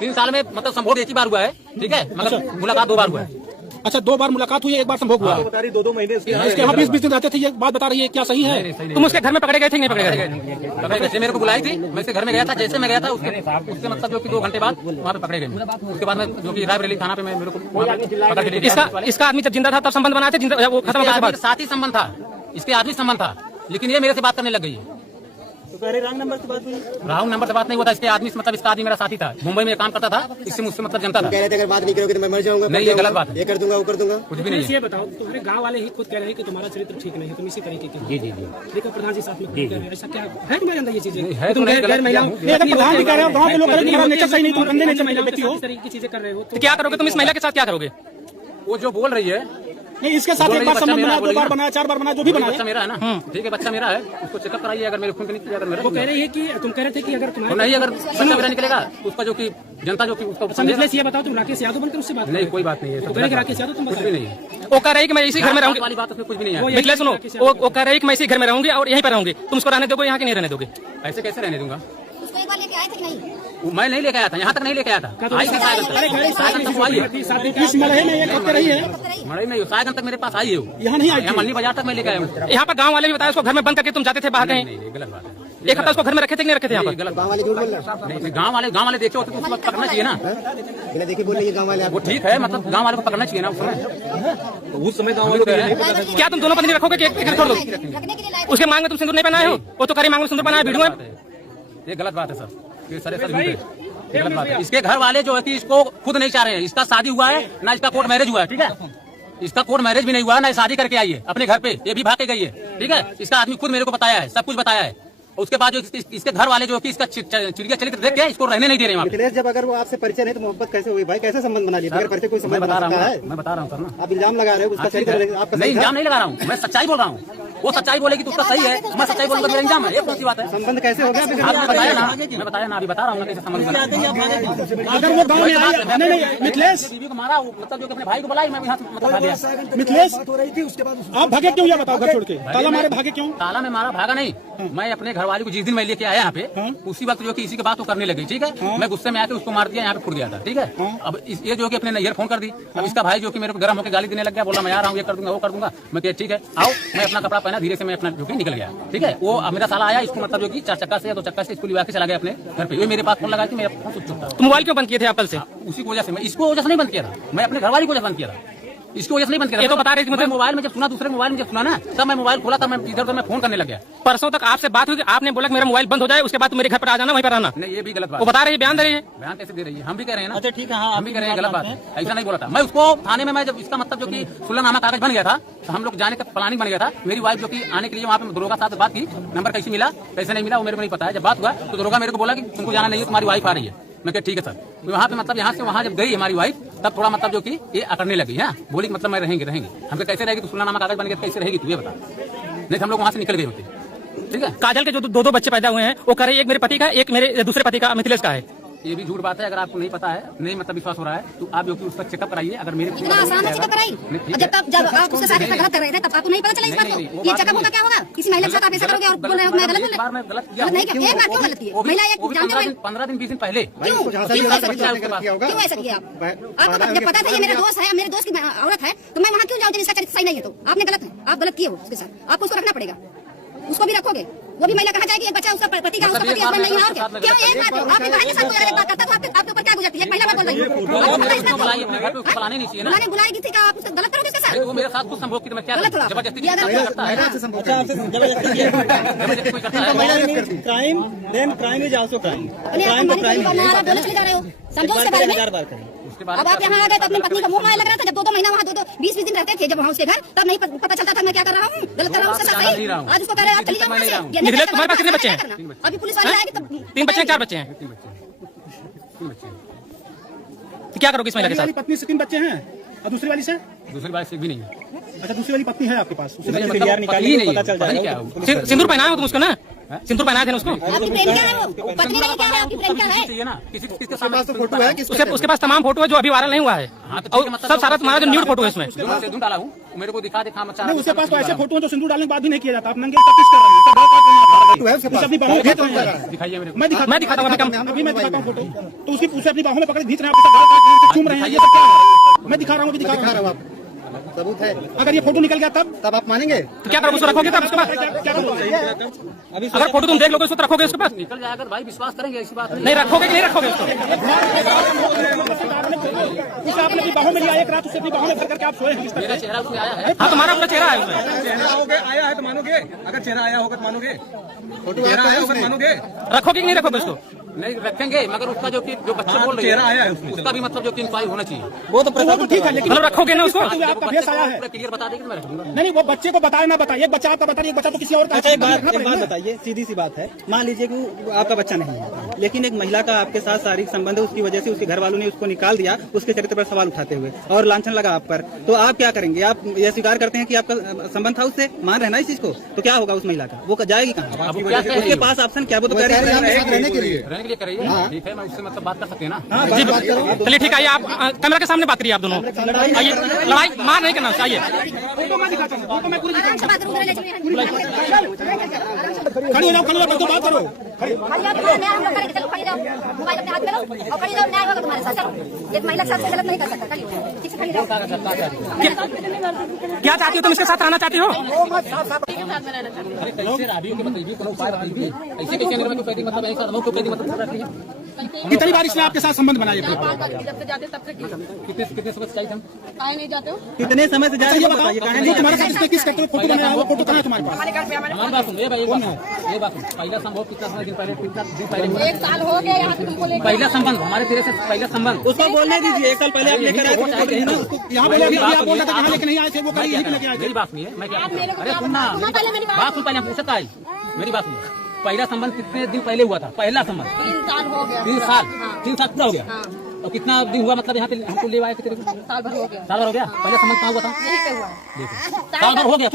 3 साल में मतलब संभोग एक ही बार हुआ है, ठीक है, मतलब मुलाकात 2 बार हुआ है। अच्छा 2 बार मुलाकात हुई है, 1 बार संभोग हुआ। बता रही 2 महीने इसके यहाँ 20 दिन रहते थे, ये बात बता रही है, क्या सही है? तुम उसके घर में पकड़े गए थे नहीं पकड़े गए? पकड़े गए, मेरे को बुलाई थी, मैं इसके घर में गया था, जैसे मैं गया था उसके मतलब जो कि 2 घंटे बाद वहाँ पे पकड़े गए। उसके बाद में जो कि रायबरेली थाना पे मैं मेरे को पकड़ के ले गया। इसका आदमी जब जिंदा था तब संबंध बनाए थे, वो खत्म होने के बाद? साथ ही संबंध था, इसके आदमी संबंध था, लेकिन ये मेरे से बात करने लग गई है। तो कह रहे रॉन्ग नंबर से बात हुई? रॉन्ग नंबर से बात नहीं होता, इसके आदमी मतलब इसका आदमी मेरा साथी था, मुंबई में काम करता था, इससे मुझसे मतलब जनता था। कह रहे थे अगर बात नहीं करोगे तो मैं मर जाऊंगा। नहीं, ये गलत बात है, ये कर दूंगा वो कर दूंगा, कुछ भी नहीं है। ये बताओ, तुम्हारे गांव वाले ही खुद कह रहे हैं कि तुम्हारा चरित्र ठीक नहीं है, तुम इसी तरीके के। जी जी जी, देखो प्रधान जी साथ में कह रहे हैं, ऐसा क्या है तुम्हारे अंदर ये चीजें? है तो नहीं, गलत महिला प्रधान भी कह रहे हो, गांव के लोग कह रहे हैं तुम्हारा नेचर सही नहीं, तुम गंदे नेचर महिला व्यक्ति हो, इस तरीके की चीजें कर रहे हो, तो क्या करोगे तुम इस महिला के साथ? क्या करोगे? वो जो बोल रही है नहीं, इसके साथ 1 बार संबंध बनाया, 2 बार बनाया, 4 बार बनाया, जो भी बनाया। बच्चा मेरा है ना, ठीक है, बच्चा मेरा है, उसको चेकअप कराइए। अगर मेरे खून के निकले, अगर मेरा वो कह रही है कि तुम कह रहे थे कि अगर तुम्हारे नहीं, अगर बच्चा मेरा निकलेगा उसका जो कि जनता जो कि उसका मिथलेश, ये बताओ तुम राकेश यादव बनकर उससे बात? नहीं, कोई बात नहीं है, राकेश यादव तुम कुछ भी नहीं है। वो कह रही है कि मैं इसी घर में रहूंगी वाली बात, उसमें कुछ भी नहीं है। मिथलेश सुनो, वो कह रही है कि मैं इसी घर में रहूंगी और यहीं पर रहूंगी, तुम उसको रहने दोगे, यहाँ के नहीं रहने दोगे? ऐसे कैसे रहने दूंगा? उसको एक बार लेके आए थे कि नहीं? मैं नहीं लेके आया था, यहाँ तक नहीं लेके आया था। आई थी शायद इस मलहे में एक हफ्ते रही है, मड़ई में शायद तक मेरे पास आई है, यहाँ नहीं आई, यहाँ मल्ली बाजार तक मैं लेके आया हूँ। यहाँ पर गांव वाले भी बताया उसको घर में बंद करके तुम जाते थे बाहर कहीं? नहीं, गलत बात है। 1 हफ्ता उसको घर में रखे थे कि नहीं रखे थे? यहाँ पर गलत गाँव वाले देखे होते तो उस वक्त पकड़ना चाहिए ना। बिना देखे बोल रही है गाँव वाले। वो ठीक है, मतलब गाँव वाले को पकड़ना चाहिए ना उस समय गाँव वाले। क्या तुम दोनों पत्नी रखोगे कि एक छोड़ दोगे? उसके मांग में तुम सिंदूर नहीं पहनाए हो, वो तो करी मांग में सिंदूर पहनाया, वीडियो है। ये गलत बात है सर, ये सर गलत बात है। इसके घर वाले जो है कि इसको खुद नहीं चाह रहे हैं, इसका शादी हुआ है ना, इसका कोर्ट मैरिज हुआ है, ठीक है, इसका कोर्ट मैरिज भी नहीं हुआ ना, शादी करके आई है अपने घर पे, ये भी भाग के गई है, ठीक है। इसका आदमी खुद मेरे को बताया है, सब कुछ बताया है। उसके बाद जो इसके घर वाले जो कि इसका चिड़िया चरित्र देख के इसको रहने नहीं दे रहे हैं। मिथिलेश, जब अगर वो आपसे परिचय नहीं तो मोहब्बत कैसे हुई भाई? कैसे संबंध बना लिया? अगर परिचय कोई संबंध बना सकता है? मैं बता रहा हूँ सर ना। आप इल्जाम लगा रहे हो उसका चरित्र आपका? नहीं, इल्जाम नहीं लगा रहा हूँ, मैं सच्चाई बोल रहा हूँ। वो सच्चाई बोलेगी तो उसका सही है, मैं सच्चाई बोलूंगा मेरा इल्जाम है, ये कौन सी बात है? संबंध कैसे हो गया? आपने बताया ना, मैं बताया ना, अभी बता रहा हूँ कैसे संबंध बना। अगर वो गाँव में नहीं, मिथलेश बीवी को मारा, मतलब जो अपने भाई को बुलाई, मैं यहाँ मतलब मिथलेश आप भागे क्यों, ये बताओ? घर छोड़ के ताला मारे भागे क्यों? ताला में मारा, भागा नहीं। मैं अपने घर वाले को जिस दिन मैं लेके आया यहाँ पे, उसी वक्त जो कि इसी के बात वो करने लगी, ठीक है। मैं गुस्से में आया उसको मार दिया, यहाँ पे फुट गया था, ठीक है। अब ये जो कि अपने नैयर फोन कर दी, अब इसका भाई जो कि मेरे को गर्म होकर गाली देने लग गया, बोला मैं आ रहा हूँ, ये कर दूंगा वो कर दूंगा। मैं कहा ठीक है आओ, मैं अपना कपड़ा पहना, धीरे से मैं अपना जो कि निकल गया, ठीक है। वो मेरा साला आया, इसको मतलब जो कि 4 चक्का से या 2 चक्का से इसको लिवा के चला गया अपने घर पे। ये मेरे पास फोन लगा कि मेरा फोन स्विच ऑफ था। तुम मोबाइल क्यों बंद किए थे एप्पल से? उसी की वजह से, मैं इसको वजह से नहीं बंद किया था, मैं अपने घर वाली को वजह बंद किया था, इसकी वजह से नहीं बंद किया। ये तो बता रही थी मुझे, मोबाइल में जब सुना, दूसरे मोबाइल में जब सुना ना, तब मैं मोबाइल खोला, तब मैं इधर उधर मैं फोन करने लग गया। परसों तक आपसे बात हुई कि आपने बोला कि मेरा मोबाइल बंद हो जाए, उसके बाद तुम मेरे घर पर आ जाना, वहीं पर रहना। नहीं, ये भी गलत बात। वो बता रही है, बयान दे रही है। बयान कैसे दे रही है? हम भी कह रहे हैं ना। अच्छा ठीक है, हम भी कह रहे हैं गलत बात है, ऐसा नहीं बोला था मैं उसको। थाने में मैं जब इसका मतलब जो कि सुलहनामा कागज बन गया था, तो हम लोग जाने का प्लानिंग बन गया था। मेरी वाइफ जो कि आने के लिए वहाँ पे दरोगा साथ बात की, नंबर कैसे मिला कैसे नहीं मिला वो मेरे को नहीं पता है। जब बात हुआ तो दरोगा मेरे को बोला कि तुमको जाना नहीं है, तुम्हारी वाइफ आ रही है। मैं कहा ठीक है सर। वहाँ पे मतलब यहाँ से वहाँ जब गई हमारी वाइफ, तब थोड़ा मतलब जो कि ये अकड़ने लगी है, बोली मतलब मैं रहेंगे। हमको कैसे रहेगी? तो सुलहनामा कागज बन गया, कैसे रहेगी तू ये बता। नहीं हम लोग वहाँ से निकल गए होते, ठीक है। काजल के जो 2 बच्चे पैदा हुए हैं, वो कह रहे हैं एक मेरे पति का, एक मेरे दूसरे पति का, मिथिलेश का है। ये भी झूठ बात है। अगर आपको नहीं पता है, नहीं मतलब विश्वास हो रहा है, तो आप जो कि उसका चेकअप कराइए। अगर मेरे इतना आसान है चेकअप कराई, जब आप उसके साथ गलत कर रहे थे तब आपको नहीं पता चला इस बात को? ये चेकअप होगा क्या होगा? किसी महिला के साथ आप ऐसा करोगे और बोल रहे हो मैं गलत किया नहीं किया? एक बार क्यों गलत किया? महिला एक जानते हो 15 दिन 20 दिन पहले क्यों ऐसा किया? आपको जब पता था ये मेरा दोस्त है, मेरे दोस्त की औरत है, तो मैं वहाँ क्यों जाऊँ जब इसका चरित्र सही नहीं है? तो आपने गलत है, आप गलत किए हो उसके साथ, आपको उसको रखना पड़ेगा। उसको भी रखोगे, वो भी महिला कहा जाएगी एक बच्चा उसका पति का, उसका पति हस्बैंड नहीं है और क्या? क्यों एक बात हो? आपके बहन के साथ कोई बात करता तो आपके ऊपर क्या गुजरती है? एक महिला बात बोल रही है, बुलाएगी थी क्या? आप उसको गलत करोगे उसके साथ? वो मेरे साथ कुछ संभोग की, तो मैं क्या जबरदस्ती क्राइम इज आल्सो क्राइम। बोले चले जा रहे हो संतोष के बारे में। अब आप यहाँ आ गए तो अपनी पत्नी का मुंह माया लग रहा था। जब 2 महीना वहाँ 20 दिन रहते थे जब वहाँ उसके घर, तब नहीं पता चलता था मैं क्या कर रहा हूँ, गलत कर रहा हूँ उसके साथ। आज उसको कह रहे हैं आप चली जाओ। तुम्हारे पास कितने बच्चे हैं? अभी पुलिस वाले आएगी तब। 3 बच्चे हैं, 4 बच्चे हैं? क्या करोगे इस महिला के साथ? पत्नी से 3 बच्चे हैं और दूसरी वाली से? दूसरी बात से भी नहीं है। अच्छा दूसरी वाली पत्नी है आपके पास? सिंदूर पहनाया हो तुम उसको ना? सिंदूर पहनाए थे ना उसको? आपकी प्रेम क्या है? वो पत्नी नहीं क्या है, आपकी प्रेम क्या है? ना किसके पास तो फोटो है, उसके पास तमाम फोटो है जो अभी वायरल नहीं हुआ है। और सब सारा तुम्हारा जो न्यूड फोटो है इसमें सिंदूर डाला हूँ, मेरे को दिखा उसके पास तो ऐसे फोटो है जो सिंदूर डालने के बाद भी नहीं किया जाता। आप नंगे तक कर रहे हैं। है उसके पास। अपनी बाहों में खींच रहे हैं। दिखाइए मेरे को। मैं दिखाता हूँ अभी मैं दिखाता हूँ फोटो। तो उसकी उसे अपनी बाहों में पकड़ खींच रहे हैं, आपके साथ गाल काट चूम रहे हैं, ये सब क्या है? मैं दिखा रहा हूँ, अभी दिखा रहा हूँ। सबूत है। अगर ये फोटो निकल गया तब आप मानेंगे? तो क्या करोगे? उसको रखोगे तब उसके पास? क्या करोगे? अगर फोटो तुम देख लोगे उसको तो रखोगे उसके पास? निकल जाएगा भाई, विश्वास करेंगे, ऐसी बात नहीं रखोगे कि नहीं रखोगे उसको? उसे आपने अपनी बाहों में लिया, एक रात उसे अपनी बाहों में भर करके आप सोए हैं। मेरा चेहरा उसमें आया है। हाँ, तुम्हारा अपना चेहरा है उसमें। चेहरा आया है तो मानोगे? अगर चेहरा आया होगा तो मानोगे? फोटो चेहरा आपका आया है होगा तो उसमें। मानोगे? रखोगे कि नहीं रखोगे उसको? नहीं रखेंगे, मगर उसका जो बच्चे बोल रहे चेहरा आया है हैं उसका भी मतलब जो कि इंक्वायरी होना चाहिए। वो तो ठीक है, लेकिन मतलब रखोगे ना उसको? आपका फेस आया है। क्लियर बता देंगे, मैं रखूंगा। नहीं, वो बच्चे को बताए ना बताइए, एक बच्चा आपका बता रही है, एक बच्चा तो किसी और का। अच्छा, एक बात बताइए, सीधी सी बात है, मान लीजिए कि वो आपका बच्चा नहीं है, लेकिन एक महिला का आपके साथ शारीरिक संबंध है, उसकी वजह से उसके घर वालों ने उसको निकाल दिया, उसके चरित्र पर सवाल उठाते हुए और लांछन लगा आप पर, तो आप क्या करेंगे? आप ये स्वीकार करते हैं कि आपका संबंध था उससे, मान रहे ना इस चीज को, तो क्या होगा उस महिला का? वो जाएगी कहाँ? उसके पास ऑप्शन क्या? वो तो कह रही है रहने के लिए। रहने के लिए करिए, ठीक है, मैं उससे मतलब बात कर सकते हैं ना। जी चलिए ठीक है, आइए आप कैमरा के सामने बात करिए आप दोनों। आइए, लड़ाई मार नहीं करना चाहिए। खड़ी हो जाओ, खड़ी हो जाओ, तो बात करो। महिला के साथ गलत नहीं कर सकता। क्या चाहती हो तुम? इसके साथ रहना चाहती हो? कैसे राबियों के बताइए, कोनो उपाय बताइए। ऐसे कैसे मेरे को कहती मतलब ऐसा हो, क्यों कहती मतलब रखती है? कितनी बार इसने आपके साथ संबंध बनाए? जब से जाते तब से कितने समय चाहिए हम? आए नहीं जाते हो। कितने समय से जा रही ये है बताइए, जो तुम्हारे साथ इसने किस करते हुए फोटो बनाया, वो फोटो कहाँ है तुम्हारे पास? हमारे घर पे हमारी बात सुन, ये भाई ये बात सुन। पहला संभव कितना समय दिन पहले एक साल हो गया यहाँ से तुमको लेकर। पहला संबंध हमारे तेरे से पहला संबंध उसको बोलने दीजिए, एक साल पहले आप लेकर आए थे, यहाँ बोले, अभी आप बोल रहे थे यहाँ लेके नहीं आए थे, वो कहीं यहीं पे लेके आए थे। मेरी बात सुनिए, मैं क्या अरे सुनना बात सुन, पहले पूछता है मेरी बात सुनिए। पहला संबंध कितने दिन पहले हुआ था? पहला संबंध 3 साल हो गया। 3 साल 3 साल पूरा हो गया। और कितना दिन हुआ मतलब यहाँ पे हमको ले आए थे तेरे को? साल भर हो गया। साल भर हो गया। पहले संबंध कहाँ हुआ था? यहीं पे हुआ। साल भर हो गया।